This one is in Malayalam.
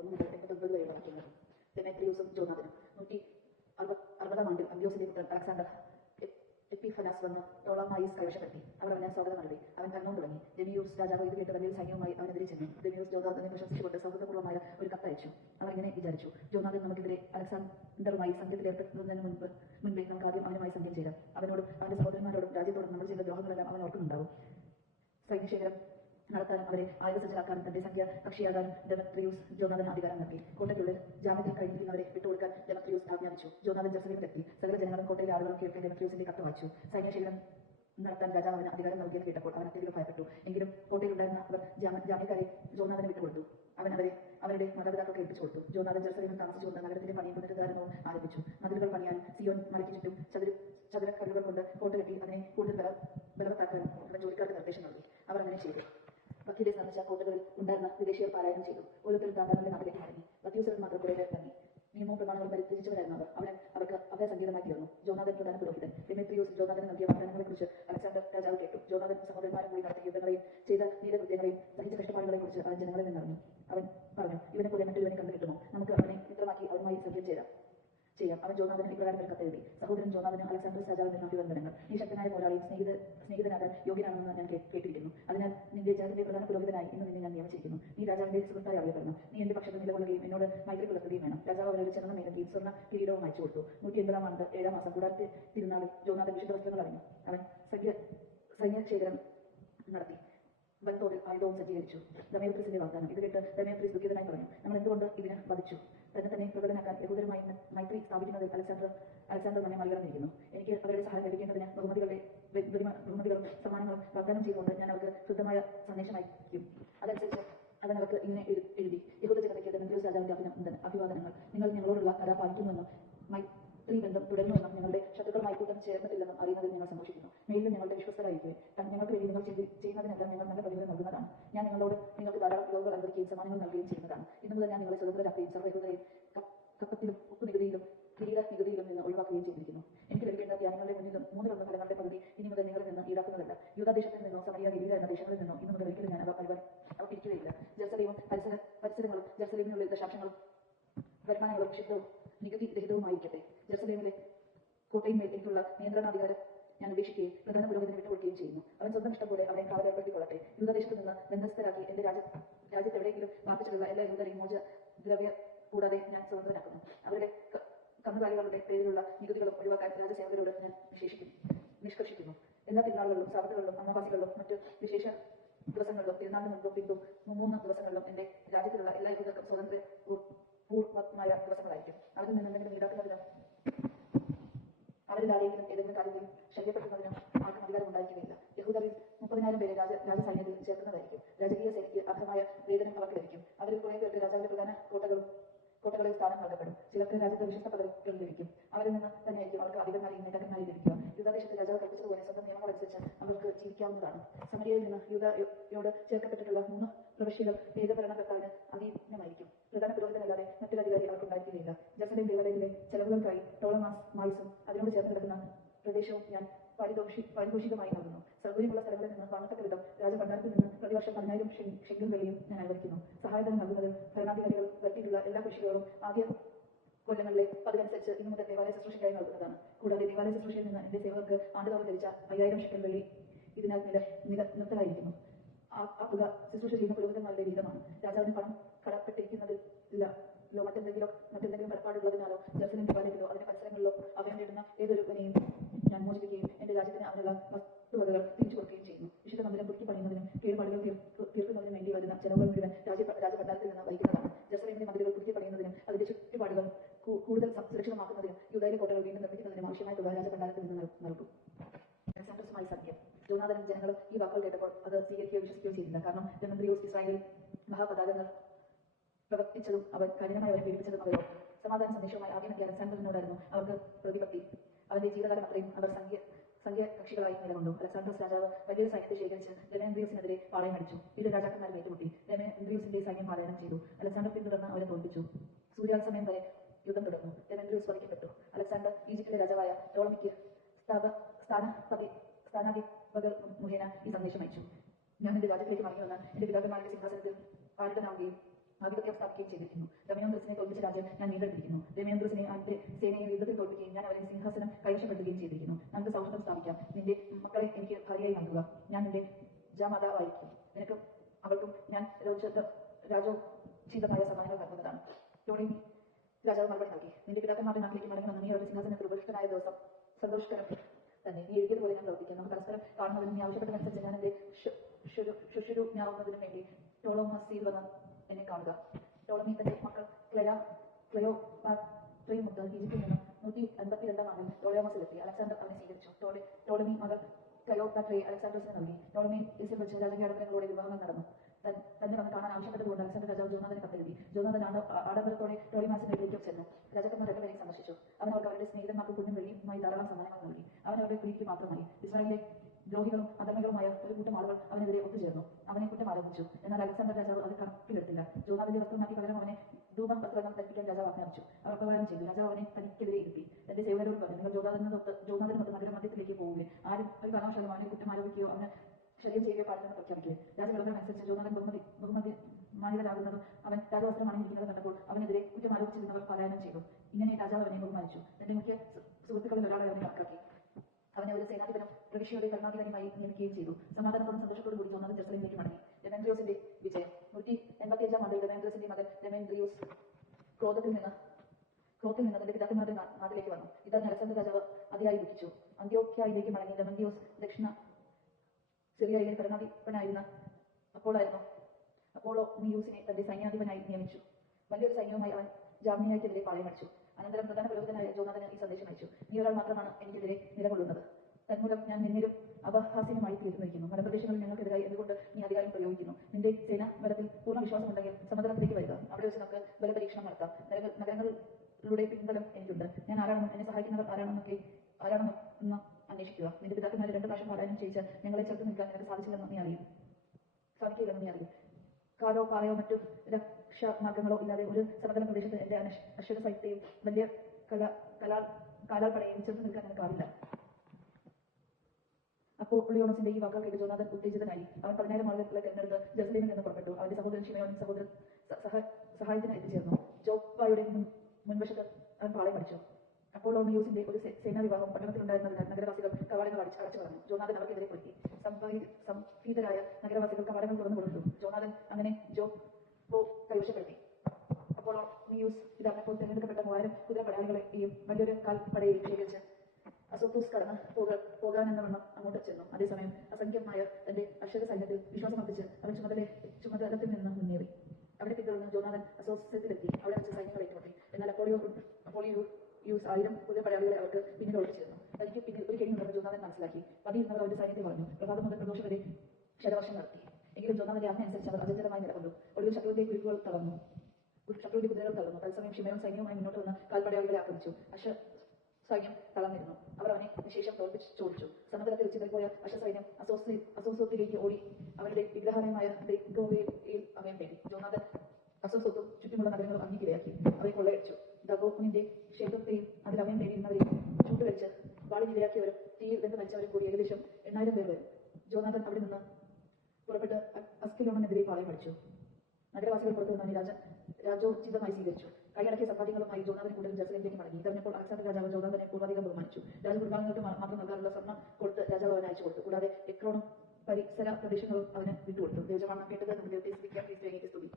ഒന്ന് മുതൽ എൺപത്തൊമ്പത് വരെയുള്ള വാക്യങ്ങൾ ഡെമേത്രിയൂസും ജോനാഥനും നൂറ്റി അറുപത് ആണ്ടിൽ അംബ്യോസിന്റെ പുത്രൻ അലക്സാണ്ടർ എപ്പിഫനസ് വന്ന് ടോളമായിസ് കൈവശപ്പെടുത്തി. അവർ അവനെ സ്വാഗതം അവൻ കണ്ണുകൊണ്ട് തുടങ്ങി ഡെമിയൂസ് രാജാവ് ഇത് കേട്ട് വലിയ സൈന്യവുമായി അവനെതിരെ ചെന്നു. ഡെമിയൂസ് ജോനാഥനെ പ്രശംസിച്ചുകൊണ്ട് സൗഹൃദപൂർവമായ ഒരു കത്തയച്ചു അവർ ഇങ്ങനെ വിചാരിച്ചു ജോനാഥൻ നമുക്കെതിരെ അലക്സാണ്ടറുമായി സംഘത്തിലേർപ്പെടുന്നതിന് മുൻപ് മുൻപേ നമുക്ക് ആദ്യം അവനുമായി സംഘം ചേരാം. അവനോടും അവന്റെ സഹോദരന്മാരോടും രാജ്യത്തോടും നമ്മൾ ചെയ്ത ദ്രോഹങ്ങളെല്ലാം അവൻ ഓർക്കുന്നുണ്ടാവും. സൈന്യശേഖരം നടത്താനും അവരെ ആയുധസജ്ജരാക്കാനും തന്റെ സംഖ്യ കക്ഷിയാകാനും ഡെമത്രിയൂസ് ജോനാഥന് അധികാരം നൽകി കോട്ടയ്ക്കുള്ളിൽ ജാമ്യത്തിൽ കഴിഞ്ഞിരിക്കുന്നവരെ വിട്ടുകൊടുക്കാൻ ഡെമത്രിയൂസ് ആജ്ഞാപിച്ചു. ജോനാഥൻ ജെറുസലേമിലെത്തി സകല ജനങ്ങളും കോട്ടയിലെ ആളുകളും കേൾക്കെ ഡെമത്രിയൂസിന്റെ കത്ത് വായിച്ചു. സൈന്യശീലം നടത്താൻ രാജാവ് അവന് അധികാരം നൽകിയെന്ന് കേട്ടപ്പോൾ അവൻ അത്യധികം ഭയപ്പെട്ടു. എങ്കിലും കോട്ടയിലുണ്ടായിരുന്ന അവർ ജാമ്യ- ജാമ്യക്കാരെ ജോനാഥന് വിട്ടുകൊടുത്തു. അവൻ അവരെ അവരുടെ മാതാപിതാക്കൾക്ക് ഏൽപ്പിച്ചു കൊടുത്തു. ജോനാഥൻ ജെറുസലേമിൽ താമസിച്ചുകൊണ്ട് നഗരത്തിന്റെ പണിയും പുനരുദ്ധാരണവും ആരംഭിച്ചു. മതിലുകൾ പണിയാൻ സിയോൻ മലയ്ക്ക് ചുറ്റും ചതുര ചതുരക്കല്ലുകൾ കൊണ്ട് കോട്ട കെട്ടി അതിനെ കൂടുതൽ ബലവത്താക്കാനും ജോലിക്കാർക്ക് നിർദ്ദേശം നൽകി. അവർ അങ്ങനെ ചെയ്തു. ഡെമെത്രിയോസ് ജോനാഥന് നൽകിയ വാഗ്ദാനങ്ങളെ കുറിച്ച് അലക്സാണ്ടർ രാജാവ് കേട്ടു. ജോനാഥൻ സഹോദരന്മാരും കൂടി നടത്തിയ യുദ്ധങ്ങളെയും ചെയ്ത നീലകൃത്യങ്ങളെയും സഹിച്ച കഷ്ടപ്പാടുകളെ കുറിച്ച് അവൻ ജനങ്ങളിൽ നിന്നറിഞ്ഞു. അവൻ പറഞ്ഞു ഇവനെ പോലെ മറ്റൊരുവനെ കണ്ടു കിട്ടുമോ? നമുക്ക് അവനെ മിത്രമാക്കി അവനുമായി സഖ്യം ചെയ്യാം ചെയ്യാം. അവൻ ജോനാഥന് ഇപ്രകാരം ഒരു കത്തെഴുതി സഹോദരൻ ജോനാഥന് അലക്സാണ്ടർ രാജാവിന്റെ അഭിവന്ദനങ്ങൾ ഈ ശക്തനായ പോരാളി സ്നേഹിത സ്നേഹിതനാകാൻ യോഗ്യനാണെന്ന് ഞാൻ കേട്ടിരിക്കുന്നു. അതിനാൽ നിന്റെ ജനത്തിന്റെ പ്രധാന പുരോഹിതനായി ഇന്ന് നിന്നെ ഞാൻ നിയമിച്ചിരിക്കുന്നു. നീ രാജാവിന്റെ സുഹൃത്തായി അറിയപ്പെടണം നീ എന്റെ പക്ഷത്ത് നിലകൊള്ളുകയും എന്നോട് മൈത്രി പുലർത്തുകയും വേണം രാജാവ് അവനൊരു ചെന്ന മേലത്തെയും സ്വർണ കിരീടവും അയച്ചു കൊടുത്തു നൂറ്റി എൺപതാം ആണ്ട് ഏഴാം മാസം കൂടാതെ തിരുനാളിൽ ജോനാഥൻ വിശുദ്ധ വസ്ത്രങ്ങൾ അണിഞ്ഞു അവൻ സഖ്യ സൈന്യശേഖരം നടത്തി വൻതോതിൽ ആയുധവും സജ്ജീകരിച്ചു. ദമയത്രിസിന്റെ വാഗ്ദാനം. ഇത് കേട്ട് ദമയത്രിസ് ദുഃഖിതനായി പറഞ്ഞു. നമ്മൾ എന്തുകൊണ്ട് ഇതിനെ വധിച്ചു? തന്നെ തന്നെ പ്രകടനാക്കാൻ യഹൂദരുമായി മൈത്രി സ്ഥാപിക്കുന്നതിൽ അലക്സാണ്ടർ അലക്സാണ്ടർ നമ്മെ മറികടന്നിരിക്കുന്നു. എനിക്ക് അവരുടെ സഹായം ലഭിക്കേണ്ടതിന് ബഹുമതികളുടെ ബഹുമതികളും സമ്മാനങ്ങളും വാഗ്ദാനം ചെയ്തുകൊണ്ട് ഞാൻ അവർക്ക് ശുദ്ധമായ സന്ദേശം അയക്കും. അതനുസരിച്ച് അവൻ അവർക്ക് ഇങ്ങനെ സമ്മാനങ്ങൾ ചെയ്യുന്നതാണ്. ഇന്നു മുതൽ ഞാൻ നിങ്ങളെ സ്വതന്ത്രരാക്കുകയും സർവഹൃദയും കപ്പത്തിലും ഉപ്പ് നികുതിയിലും കിരീട നികുതിയിലും നിന്ന് ഒഴിവാക്കുകയും ചെയ്തിരിക്കുന്നു. എനിക്ക് ലഭിക്കേണ്ട ധ്യാനങ്ങളുടെ മുന്നിലും മൂന്നിലൊന്ന് ഫലങ്ങളുടെ പകുതി ഇനി മുതൽ നിങ്ങളിൽ നിന്ന് ഈടാക്കുന്നതല്ല. യൂതാദേശത്തിൽ നിന്നോ സമയ ഗലീല എന്ന ദേശങ്ങളിൽ നിന്നോ ഇന്നു മുതൽ ഒരിക്കലും ഞാൻ അവ പരിപാടി അവ പിരിക്കുകയില്ല. ജെറുസലേമും പരിസര പരിസരങ്ങളും ജെറുസലേമിനുള്ളിൽ ദശാംശങ്ങളും വരുമാനങ്ങളും ശുദ്ധവും നികുതി രഹിതവുമായിരിക്കട്ടെ. ജെറുസലേമിലെ കോട്ടയിന്മേൽ എനിക്കുള്ള നിയന്ത്രണാധികാരം ഞാൻ ഉപേക്ഷിക്കുകയും പ്രധാന പുരോഹിതനെ വിട്ടുകൊടുക്കുകയും ചെയ്യുന്നു അവൻ സ്വന്തം ഇഷ്ടം പോലെ അവനെ കാവലേർപ്പെടുത്തിക്കൊള്ളട്ടെ യൂതദേശത്ത് നിന്ന് ബന്ധസ്ഥരാക്കി എന്റെ രാജ്യ രാജ്യത്ത് എവിടെയെങ്കിലും പാർപ്പിച്ചിട്ടുള്ള എല്ലാ യൂതരെയും മോച ദ്രവ്യ കൂടാതെ ഞാൻ സ്വതന്ത്രനാക്കുന്നു അവരുടെ ക- കന്നുകാലികളുടെ പേരിലുള്ള നികുതികളും ഒഴിവാക്കാൻ രാജസേവകരോട് ഞാൻ വിശേഷിക്കുന്നു നിഷ്കർഷിക്കുന്നു. എല്ലാ തിരുനാളുകളിലും സാബത്തുകളിലും അമാവാസികളിലും മറ്റ് വിശേഷ ദിവസങ്ങളിലും തിരുനാളിന് മുമ്പും പിമ്പും മൂന്ന് ദിവസങ്ങളിലും എന്റെ രാജ്യത്തിലുള്ള എല്ലാ യുവതർക്കും സ്വതന്ത്ര പൂർവമായ ദിവസങ്ങളായിരിക്കും. അവരിൽ നിന്ന് എന്തെങ്കിലും സ്വന്തം നിയമങ്ങൾ അനുസരിച്ച് അവർക്ക് ജീവിക്കാവുന്നതാണ്. സമരിയയിൽ നിന്ന് യുദ്ധയോട് ചേർക്കപ്പെട്ടിട്ടുള്ള മൂന്ന് പ്രവിശ്യകൾ ഏകഭരണകർത്താവിന് അധീനമായിരിക്കും. പ്രധാന പുരോഹിതനല്ലാതെ മറ്റൊരു അധികാരി അവർക്കുണ്ടായിരിക്കുകയില്ല ജസലേം ദേവാലയത്തിലെ ചെലവുകൾക്കായി ടോളമാസ് മായിസും അതിനോട് ചേർന്ന് കിടക്കുന്ന പ്രദേശവും ഞാൻ പാരിതോഷി പാരിതോഷികമായി നൽകുന്നു സൗകര്യമുള്ള സ്ഥലങ്ങളിൽ നിന്ന് വാങ്ങത്തക്ക വിധം രാജഭണ്ഡാരത്തിൽ നിന്ന് പ്രതിവർഷം പതിനായിരം ഷെങ്കിൽ വെള്ളിയും ഞാൻ അനുവദിക്കുന്നു. സഹായധനം നൽകുന്നതിൽ ഭരണാധികാരികൾ വരുത്തിയിട്ടുള്ള എല്ലാ കൃഷികളും ആദ്യ കൊല്ലങ്ങളിലെ പതിവനുസരിച്ച് ഇന്നു മുതൽ ദേവാലയ ശുശ്രൂഷയ്ക്കായി നൽകുന്നതാണ്. കൂടാതെ ദേവാലയ ശുശ്രൂഷയിൽ നിന്ന് എന്റെ സേവകർക്ക് ആണ്ടുതോറും ലഭിച്ച അയ്യായിരം ഷെക്കൽ വെള്ളി ഇതിനാൽ നില നില നിർത്തലായിരിക്കുന്നു. ആ തുക ശുശ്രൂഷ ചെയ്യുന്ന പുരോഹിതന്മാരുടെ വിഹിതമാണ് രാജാവിന് പണം കടപ്പെട്ടിരിക്കുന്നതിൽ പ്രവർത്തിച്ചതും അവർ കഠിനമായി അവരെ പീഡിപ്പിച്ചതും അവരോ സമാധാന സന്ദേശവുമായി ആദ്യം അലക്സാണ്ടറിനോടായിരുന്നു അവർക്ക് പ്രതിപത്തി. അവന്റെ ജീവിതകാലം അത്രയും അവർ സംഖ്യ സംഖ്യ കക്ഷികളായി നിലകൊണ്ടു. അലക്സാണ്ടർസ് രാജാവ് വലിയൊരു സൈന്യത്തെ ശേഖരിച്ച് ഡെമേന്ദ്രിയസിനെതിരെ പാളയം അടിച്ചു. ഇരു രാജാക്കന്മാരും ഏറ്റുമുട്ടി. ഡെമേന്ദ്രിയസിന്റെ സൈന്യം പാളയം ചെയ്തു. അലക്സാണ്ടർ പിന്തുടർന്ന് അവരെ തോൽപ്പിച്ചു. സൂര്യാസ്തമയം വരെ യുദ്ധം തുടർന്നു ഡെമേന്ദ്രിയസ് വധിക്കപ്പെട്ടു അലക്സാണ്ടർ ഈജിപ്തിലെ രാജാവായ ടോളമിക്ക് സ്ഥാപ സ്ഥാനപതി സ്ഥാനാധിപകർ മുഖേന ഈ സന്ദേശം അയച്ചു ഞാൻ എന്റെ രാജ്യത്തിലേക്ക് മടങ്ങി വന്ന് എന്റെ പിതാക്കന്മാരുടെ സിംഹാസനത്തിൽ ആരുടനാവുകയും ആധിപത്യം സ്ഥാപിക്കുകയും ചെയ്തിരിക്കുന്നു ദമയോന്ത്രസിനെ തോൽപ്പിച്ച രാജ്യം ഞാൻ വീണ്ടെടുത്തിരിക്കുന്നു ദമയോന്ത്രസിനെ അവന്റെ സേനയെ യുദ്ധത്തിൽ തോൽപ്പിക്കുകയും ഞാൻ അവരെ സിംഹാസനം കൈവശപ്പെടുത്തുകയും ചെയ്തിരിക്കുന്നു നമുക്ക് സൗഹൃദം സ്ഥാപിക്കാം നിന്റെ മക്കളെ എനിക്ക് ഭാര്യയായി നൽകുക ഞാൻ നിന്റെ ജാമാതാവായിരിക്കും നിനക്കും അവൾക്കും ഞാൻ രോച- രാജോചിതമായ സമ്മാനങ്ങൾ നൽകുന്നതാണ് ടോണി രാജാവ് മറുപടി നൽകി നിന്റെ പിതാക്കന്മാരുടെ നാട്ടിലേക്ക് മടങ്ങണമെന്ന് നീ ഉപവിഷ്ടനായ ദിവസം സന്തോഷകരം തന്നെ നീ എഴുതിയതുപോലെ ഞാൻ പ്രവർത്തിക്കുന്നു. പരസ്പരം കാണുന്നതിനും ആവശ്യപ്പെട്ടതനുസരിച്ച് ഞാൻ എന്റെ ശുശ്രൂജ്ഞാവുന്നതിനും വേണ്ടി ടോളോമസിയിൽ വന്ന് എന്നെ കാണുക. ടോളമി തന്റെ മക്കൾ ക്ലെയ ക്ലയോ പാട്രയും മുതൽ ഈജിപ്തിൽ നിന്ന് നൂറ്റി അൻപത്തി രണ്ടാം ആണ്ടിൽ ടോളോമസിലെത്തി. അലക്സാണ്ടർ അവനെ സ്വീകരിച്ചു. ടോളി ടോളമി മകൾ ക്ലയോ പാട്രയെ അലക്സാണ്ടർസിന് നൽകി. ടോളമി ഡിസംബർ രാജകീയ ആഡംബരങ്ങളോടെ വിവാഹങ്ങൾ നടന്നു. തന്നെ വന്ന് കാണാൻ ആവശ്യപ്പെട്ടതുകൊണ്ട് അലക്സാണ്ടർ രാജാവ് ജോനാഥനെ കത്തെഴുതി ജോനാഥൻ ആഡ- ആഡംബരത്തോടെ ടോളിമാസിന്റെ വീട്ടിലേക്ക് ചെന്നു. രാജാക്കന്മാർ വരെ സന്ദർശിച്ചു. അവൻ അവർക്ക് അവരുടെ സ്നേഹിതന്മാർക്ക് കുഞ്ഞും വെള്ളിയുമായി ധാരാളം സമ്മാനങ്ങൾ നൽകി. അവൻ അവരുടെ പ്രീതിക്ക് മാത്രമായി ഇസ്രായേലിലെ ദ്രോഹികളും അധർമ്മികളുമായ ഒരു കൂട്ടം ആളുകൾ അവനെതിരെ ഒത്തുചേർന്നു. അവനെ കുറ്റം ആരോപിച്ചു. എന്നാൽ അലക്സാണ്ടർ രാജാവ് അത് കണക്കിലെടുത്തില്ല ജോനാഥിന്റെ വസ്ത്രം മാറ്റി പകരം അവനെ ധൂപം വസ്ത്രങ്ങൾ ധരിപ്പിക്കാൻ രാജാവ് ആജ്ഞാപിച്ചു. അവർ പ്രകാരം ചെയ്തു. രാജാവ് അവനെ തനിക്കെതിരെ ഇരുത്തി. തന്റെ സേവകരോട് പറഞ്ഞു നിങ്ങൾ ജോനാഥിനൊത്ത് ജോനാഥിനൊത്ത് നഗരമധ്യത്തിലേക്ക് പോവുകയും ആരും ഒരു കാരണവശാലും അവനെ കുറ്റം ആരോപിക്കുകയോ അവന് ശല്യം ചെയ്യുക പാടില്ലെന്ന് പ്രഖ്യാപിക്കുക രാജകടമനുസരിച്ച് ജോനാഥൻ ബഹുമതി ബഹുമതി മാനിതരാകുന്നതും അവൻ രാജവസ്ത്രം അണിഞ്ഞിരിക്കുന്നത് കണ്ടപ്പോൾ അവനെതിരെ കുറ്റം ആരോപിച്ചിരുന്നവർ പലായനം ചെയ്തു. ഇങ്ങനെ രാജാവ് അവനെ ബഹുമാനിച്ചു തന്റെ മുഖ്യ സുഹൃത്തുക്കളിൽ ഒരാളെ അവനെ കണക്കാക്കി അവനെ ഒരു സേനാധിപനും പ്രവിശ്യയുടെ ഭരണാധികാരിയുമായി നിയമിക്കുകയും ചെയ്തു. സമാധാനത്തോടും സന്തോഷത്തോടും കൂടി തോന്നുന്നത് ജെറുസലേമിലേക്ക് മടങ്ങി. ഡെമേന്ദ്രിയോസിന്റെ വിജയം. നൂറ്റി എൺപത്തി അഞ്ചാം ആണ്ടിൽ ഡെമേന്ദ്രിയോസിന്റെ മകൻ ഡെമേന്ദ്രിയോസ് ക്രോധത്തിൽ നിന്ന് ക്രോത്തിൽ നിന്ന് തന്റെ പിതാക്കന്മാരുടെ നാട്ടിലേക്ക് വന്നു. ഇതറിഞ്ഞ അലക്സാണ്ടർ രാജാവ് അതിയായി ദുഃഖിച്ചു. അന്ത്യോക്യയിലേക്ക് മടങ്ങി ദക്ഷിണ സിറിയയിലെ ഭരണാധിപനായിരുന്ന അപ്പോളായിരുന്നു. അപ്പോളോ മിയൂസിനെ തന്റെ സൈന്യാധിപനായി നിയമിച്ചു. വലിയൊരു സൈന്യവുമായി അവൻ ജാമ്യയ്ക്കെതിരെ പാളയമടിച്ചു അനന്തരം പ്രധാന പുരോഹിതനായ ജോനാഥന് ഈ സന്ദേശം അയച്ചു. നീ ഒരാൾ മാത്രമാണ് എനിക്കെതിരെ നിലകൊള്ളുന്നത്. തന്മൂലം ഞാൻ നിന്നിലും അപഹാസ്യമായി തീർന്നിരിക്കുന്നു മലപ്രദേശങ്ങളിൽ ഞങ്ങൾക്കെതിരായി എന്തുകൊണ്ട് നീ അധികാരം പ്രയോഗിക്കുന്നു? നിന്റെ സേന ബലത്തിൽ പൂർണ വിശ്വാസമുണ്ടെങ്കിൽ സമുദ്രത്തിലേക്ക് വരിക. അവിടെ വെച്ച് നമുക്ക് ബലപരീക്ഷണം നടത്താം. നഗരങ്ങളുടെ പിൻബലം എനിക്കുണ്ട്. ഞാൻ ആരാണെന്നും എന്നെ സഹായിക്കുന്നവർ ആരാണെന്നൊക്കെ ആരാണെന്നും എന്ന് അന്വേഷിക്കുക നിന്റെ പിതാക്കന്മാരെ രണ്ട് പ്രാവശ്യം പാലായനം ചെയ്യിച്ച് ഞങ്ങളെ ചേർത്ത് നിൽക്കാൻ നിനക്ക് സാധിച്ചില്ലെന്ന് നീ അറിയും സാധിക്കില്ലെന്ന് നീ അറിയും കാലോ പാറയോ മറ്റു രക്ഷാമാർഗങ്ങളോ ഇല്ലാതെ ഒരു സമതല പ്രദേശത്ത് എന്റെ അശ്വര സൈത്യയും വലിയ കല കലാ പടയും ചെറുത്ത് നിൽക്കാൻ നിനക്കാവില്ല അപ്പോൾ ഉളിയോണസിന്റെ ഈ വാക്കാൽ കേട്ട് ജോനാഥൻ ഉത്തേജിതനായി. അവൻ പതിനായിരം ആളുകളെ തെരഞ്ഞെടുത്ത് ജെറുസലേമിൽ നിന്ന് പുറപ്പെട്ടു. അവന്റെ സഹോദരൻ ഷിമയോൻ സഹോദരൻ സഹ സഹായത്തിന് എത്തിച്ചേർന്നു. ജോപ്പായുടെ മുൻ- മുൻവശത്ത് അവൻ പാളയം പഠിച്ചു. അപ്പോൾ യൂസിന്റെ ഒരു സേനാ വിഭാഗം പട്ടണത്തിലുണ്ടായിരുന്നതിനാൽ നഗരവാസികൾ കവാടങ്ങൾ അടിച്ച് അടച്ചു കളഞ്ഞു. ജോനാഥൻ അവർക്കെതിരെ പൊരുത്തി സംഭീതരായ നഗരവാസികൾ കവാടങ്ങൾ തുറന്നു കൊടുത്തു. ജോനാഥൻ അങ്ങനെ ജോപ്പോ കൈവശപ്പെടുത്തി അപ്പോൾ ന്യൂസ് ഇതറിഞ്ഞപ്പോൾ തെരഞ്ഞെടുക്കപ്പെട്ട മൂവായിരം കുതിരപ്പടയാളികളെയും വലിയൊരു പടയെ ശേഖരിച്ച് അസോത്തൂസ് കടന്ന് പോക പോകാനെന്ന വണ്ണം അങ്ങോട്ട് ചെന്നു. അതേസമയം അസംഖ്യമായ തന്റെ അക്ഷര സൈന്യത്തിൽ വിശ്വാസമർപ്പിച്ച് അവൻ ചുമതല ചുമതലത്തിൽ നിന്ന് മുന്നേറി. അവിടെ പിന്തുടർന്ന് ജോനാഥൻ അസോസിയത്തിലെത്തി അവിടെ വെച്ച് സൈന്യങ്ങൾ ഏറ്റുമുട്ടി എന്നാൽ അപ്പോളിയോ അപ്പോളിയോ യൂസ് ആയിരം കുതിരപ്പടയാളികളെ അവർക്ക് പിന്നിൽ ഒളിച്ചിരുന്നു തനിക്ക് പിന്നിൽ ഒരു കഴിഞ്ഞു ഉണ്ടെന്ന് ജോനാഥൻ മനസ്സിലാക്കി. പതിയിരുന്നവർ അവരുടെ സൈന്യത്തെ പറഞ്ഞു പ്രഭാതം മുതൽ പ്രദോഷം വരെ ശതവർഷം നടത്തി. എങ്കിലും ജോനാഥന്റെ അതിനനുസരിച്ച് അവർ അചഞ്ചലമായി നിലകൊണ്ടു. ഒടുവിൽ ശത്രുവിന്റെ കുരുക്കുകൾ തളർന്നു. ശത്രുവിന്റെ കുതിരകൾ തളർന്നു. തത്സമയം ഷിമയോൻ സൈന്യവുമായി മുന്നോട്ട് വന്ന് കാൽപടയാളികളെ ആക്രമിച്ചു. അശ സൈന്യം തളർന്നിരുന്നു. അവർ അവനെ നിശേഷം തോൽപ്പിച്ച് ചോദിച്ചു. സമുദ്രത്തിൽ സമതലത്തിൽ ചിതറിപ്പോയ അശ്വസൈന്യം അസോസി അസോസോത്തിലേക്ക് ഓടി. അവരുടെ വിഗ്രഹാലയമായ ഡെഗോവയിൽ പാളയം അടിച്ചു നഗരവാസികൾ പുറത്തു വന്നവനെ രാജ രാജോചിതമായി സ്വീകരിച്ചു. കൈയടക്കിയ സമ്പാദ്യങ്ങളുമായി ജോനാഥൻ കൂടുതൽ ജെറുസലേമിലേക്ക് മടങ്ങി. തെരഞ്ഞപ്പോൾ അലക്സാണ്ടർ രാജാവ് ജോനാഥനെ പൂർവാധികം ബഹുമാനിച്ചു. രാജകുടുംബാംഗങ്ങൾക്ക് മാത്രം നൽകാനുള്ള സ്വർണം കൊടുത്ത് രാജാവ് അവനെ അയച്ചു കൊടുത്തു. കൂടാതെ എക്രോണും പരിസര പ്രദേശങ്ങളും അവന് വിട്ടുകൊടുത്തു. ദേവജമാണെന്ന് കേട്ടത് നമുക്ക് സ്തുതി.